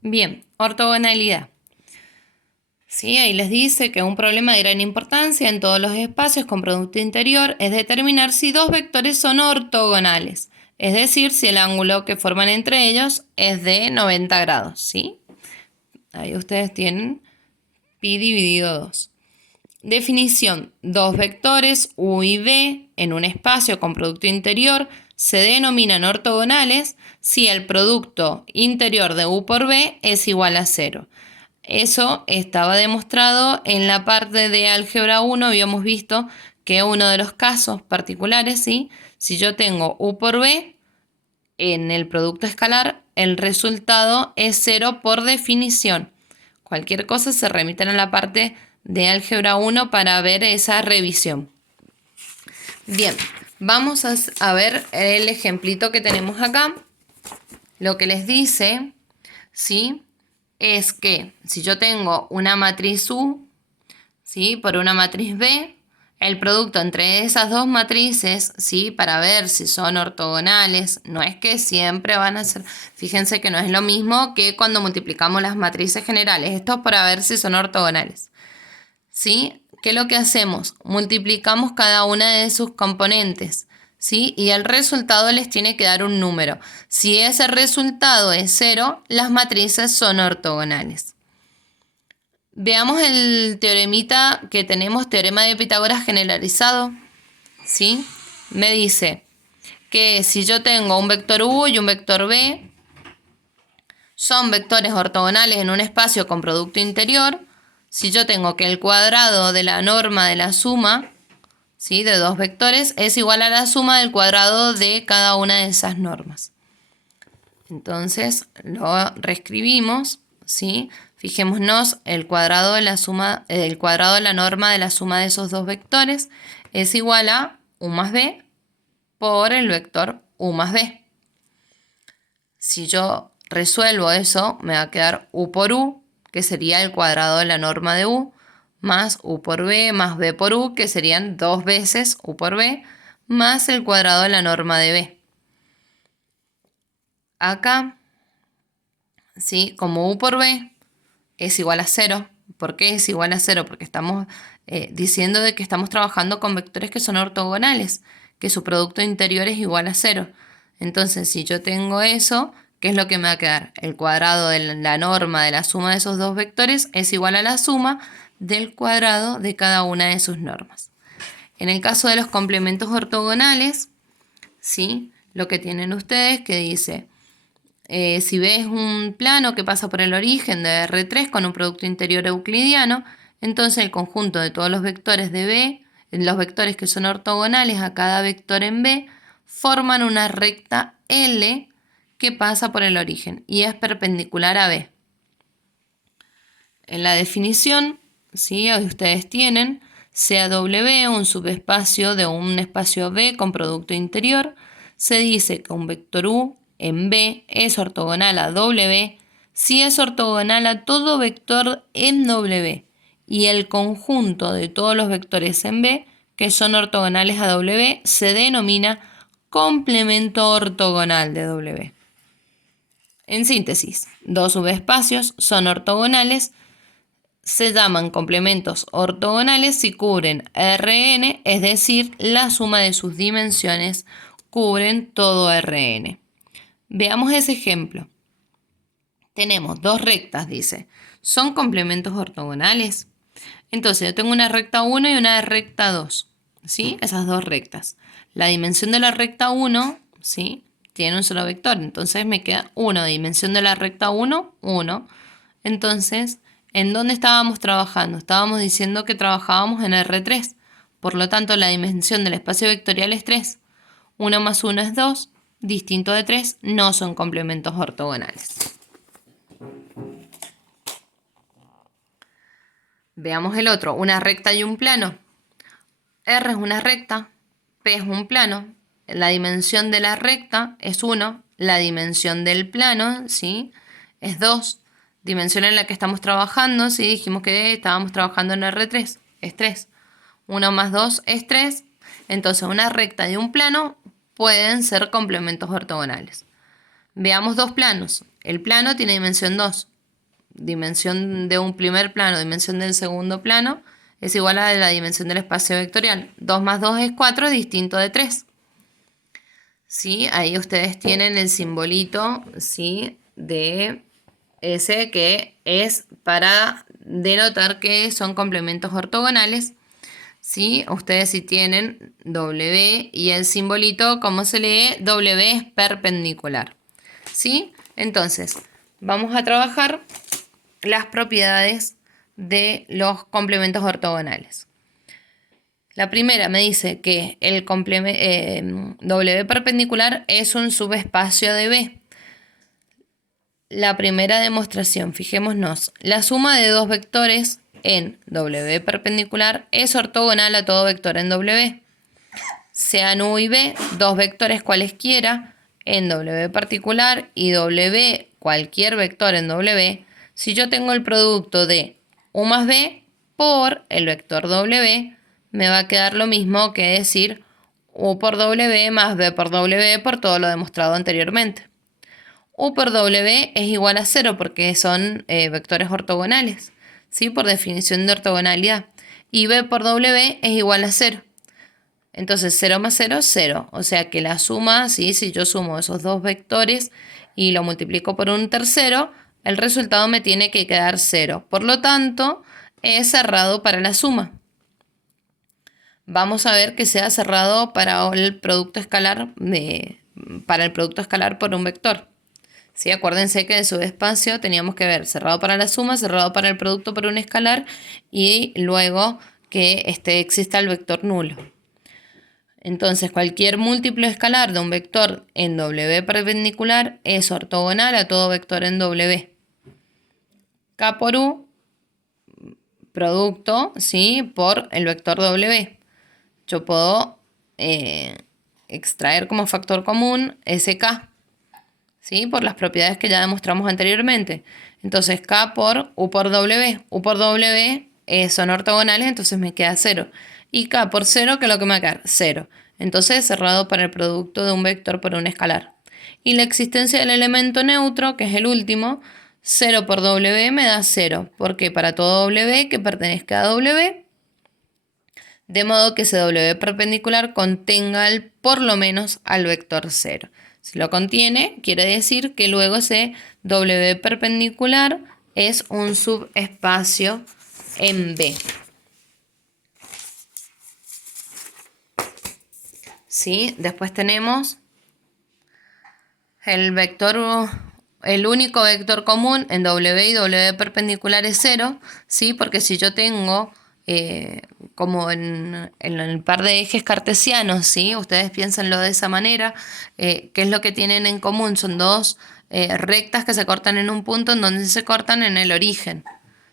Bien, ortogonalidad. Sí, ahí les dice que un problema de gran importancia en todos los espacios con producto interior es determinar si dos vectores son ortogonales, es decir, si el ángulo que forman entre ellos es de 90 grados, ¿sí? Ahí ustedes tienen pi dividido 2. Definición: dos vectores u y v en un espacio con producto interior se denominan ortogonales si el producto interior de u por v es igual a 0. Eso estaba demostrado en la parte de álgebra 1, habíamos visto que uno de los casos particulares, ¿sí? Si yo tengo u por v en el producto escalar, el resultado es 0 por definición. Cualquier cosa se remiten a la parte de álgebra 1 para ver esa revisión. Bien, vamos a ver el ejemplito que tenemos acá. Lo que les dice, ¿sí?, es que si yo tengo una matriz U, ¿sí?, por una matriz B, el producto entre esas dos matrices, ¿sí?, para ver si son ortogonales, no es que siempre van a ser, fíjense que no es lo mismo que cuando multiplicamos las matrices generales, esto es para ver si son ortogonales, ¿sí? ¿Qué es lo que hacemos? Multiplicamos cada una de sus componentes, ¿sí? Y el resultado les tiene que dar un número. Si ese resultado es 0, las matrices son ortogonales. Veamos el teoremita que tenemos, teorema de Pitágoras generalizado, ¿sí? Me dice que si yo tengo un vector u y un vector v, son vectores ortogonales en un espacio con producto interior, si yo tengo que el cuadrado de la norma de la suma, ¿sí?, de dos vectores es igual a la suma del cuadrado de cada una de esas normas. Entonces lo reescribimos, ¿sí? Fijémonos, el cuadrado de la suma, el cuadrado de la norma de la suma de esos dos vectores es igual a u más b por el vector u más b. Si yo resuelvo eso, me va a quedar u por u, que sería el cuadrado de la norma de u, más u por b más b por u, que serían dos veces u por b, más el cuadrado de la norma de b. Acá, ¿sí?, como u por b es igual a 0. ¿Por qué es igual a 0? Porque estamos diciendo de que estamos trabajando con vectores que son ortogonales, que su producto interior es igual a 0. Entonces, si yo tengo eso, ¿qué es lo que me va a quedar? El cuadrado de la norma de la suma de esos dos vectores es igual a la suma del cuadrado de cada una de sus normas. En el caso de los complementos ortogonales, ¿sí?, lo que tienen ustedes que dice, si ves un plano que pasa por el origen de R3 con un producto interior euclidiano, entonces el conjunto de todos los vectores de B, los vectores que son ortogonales a cada vector en B, forman una recta L que pasa por el origen y es perpendicular a B. En la definición, ¿sí?, ustedes tienen CW, un subespacio de un espacio B con producto interior. Se dice que un vector U en B es ortogonal a W si es ortogonal a todo vector en W y el conjunto de todos los vectores en B que son ortogonales a W se denomina complemento ortogonal de W. En síntesis, dos subespacios son ortogonales, se llaman complementos ortogonales si cubren Rn, es decir, la suma de sus dimensiones cubren todo Rn. Veamos ese ejemplo. Tenemos dos rectas, dice. ¿Son complementos ortogonales? Entonces yo tengo una recta 1 y una recta 2, ¿sí? Esas dos rectas. La dimensión de la recta 1, ¿sí?, tiene un solo vector, entonces me queda 1. Dimensión de la recta 1, 1. Entonces, ¿en dónde estábamos trabajando? Estábamos diciendo que trabajábamos en R3. Por lo tanto, la dimensión del espacio vectorial es 3. 1 más 1 es 2. Distinto de 3, no son complementos ortogonales. Veamos el otro, una recta y un plano. R es una recta, P es un plano. La dimensión de la recta es 1, la dimensión del plano, ¿sí?, es 2. Dimensión en la que estamos trabajando, ¿sí?, dijimos que estábamos trabajando en R3, es 3. 1 más 2 es 3. Entonces una recta y un plano pueden ser complementos ortogonales. Veamos dos planos. el plano tiene dimensión 2. Dimensión de un primer plano, dimensión del segundo plano, es igual a la dimensión del espacio vectorial. 2 más 2 es 4, distinto de 3. ¿Sí? Ahí ustedes tienen el simbolito, ¿sí?, de ese que es para denotar que son complementos ortogonales. ¿Sí? Ustedes si tienen W y el simbolito, ¿cómo se lee? W es perpendicular. ¿Sí? Entonces, vamos a trabajar las propiedades de los complementos ortogonales. La primera me dice que el W perpendicular es un subespacio de B. La primera demostración, fijémonos, la suma de dos vectores en W perpendicular es ortogonal a todo vector en W. Sean U y B dos vectores cualesquiera en W particular y W cualquier vector en W, si yo tengo el producto de U más B por el vector W, me va a quedar lo mismo que decir U por W más B por W por todo lo demostrado anteriormente. U por W es igual a 0 porque son vectores ortogonales, ¿sí? Por definición de ortogonalidad. Y B por W es igual a 0. Entonces 0 más 0 es 0. O sea que la suma, ¿sí?, si yo sumo esos dos vectores y lo multiplico por un tercero, el resultado me tiene que quedar 0. Por lo tanto, es cerrado para la suma. Vamos a ver que sea cerrado para el producto escalar por un vector. ¿Sí? Acuérdense que de subespacio teníamos que ver cerrado para la suma, cerrado para el producto por un escalar y luego que exista el vector nulo. Entonces, cualquier múltiplo escalar de un vector en W perpendicular es ortogonal a todo vector en W. K por U, producto, ¿sí?, por el vector W. Yo puedo extraer como factor común SK, ¿sí?, por las propiedades que ya demostramos anteriormente. Entonces, K por U por W. U por W son ortogonales, entonces me queda 0. Y K por 0, que es lo que me va a quedar, 0. Entonces, cerrado para el producto de un vector por un escalar. Y la existencia del elemento neutro, que es el último, 0 por W me da 0. Porque para todo W que pertenezca a W, de modo que ese W perpendicular contenga por lo menos al vector 0. Si lo contiene, quiere decir que luego ese W perpendicular es un subespacio en B. ¿Sí? Después tenemos el único vector común en W y W perpendicular es 0, ¿sí? Porque si yo tengo, como en el par de ejes cartesianos, ¿sí?, ustedes piénsenlo de esa manera, ¿qué es lo que tienen en común? Son dos rectas que se cortan en un punto en donde se cortan en el origen,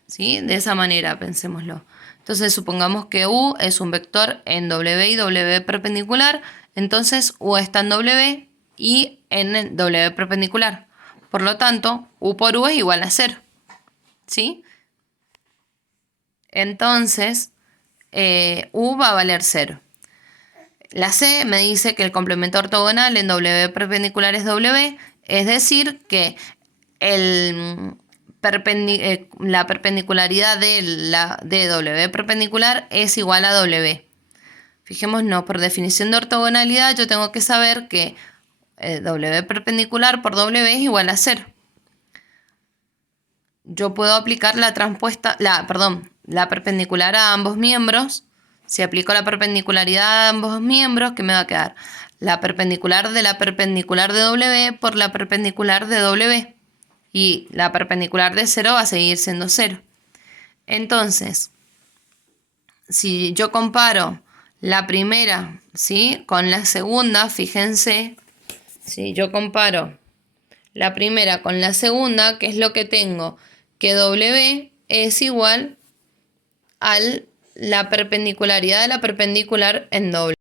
¿sí? De esa manera pensémoslo. Entonces supongamos que U es un vector en W y W perpendicular, entonces U está en W y en W perpendicular. Por lo tanto, U por U es igual a 0, ¿sí? Entonces, U va a valer 0. La C me dice que el complemento ortogonal en W perpendicular es W, es decir, que la perpendicularidad de W perpendicular es igual a W. Fijémonos, por definición de ortogonalidad yo tengo que saber que W perpendicular por W es igual a 0. Yo puedo aplicar la perpendicular a ambos miembros. Si aplico la perpendicularidad a ambos miembros, ¿qué me va a quedar? La perpendicular de W por la perpendicular de W. Y la perpendicular de 0 va a seguir siendo 0. Entonces, si yo comparo la primera, ¿sí?, con la segunda, fíjense, si yo comparo la primera con la segunda, ¿qué es lo que tengo? Que W es igual a la perpendicularidad de la perpendicular en W.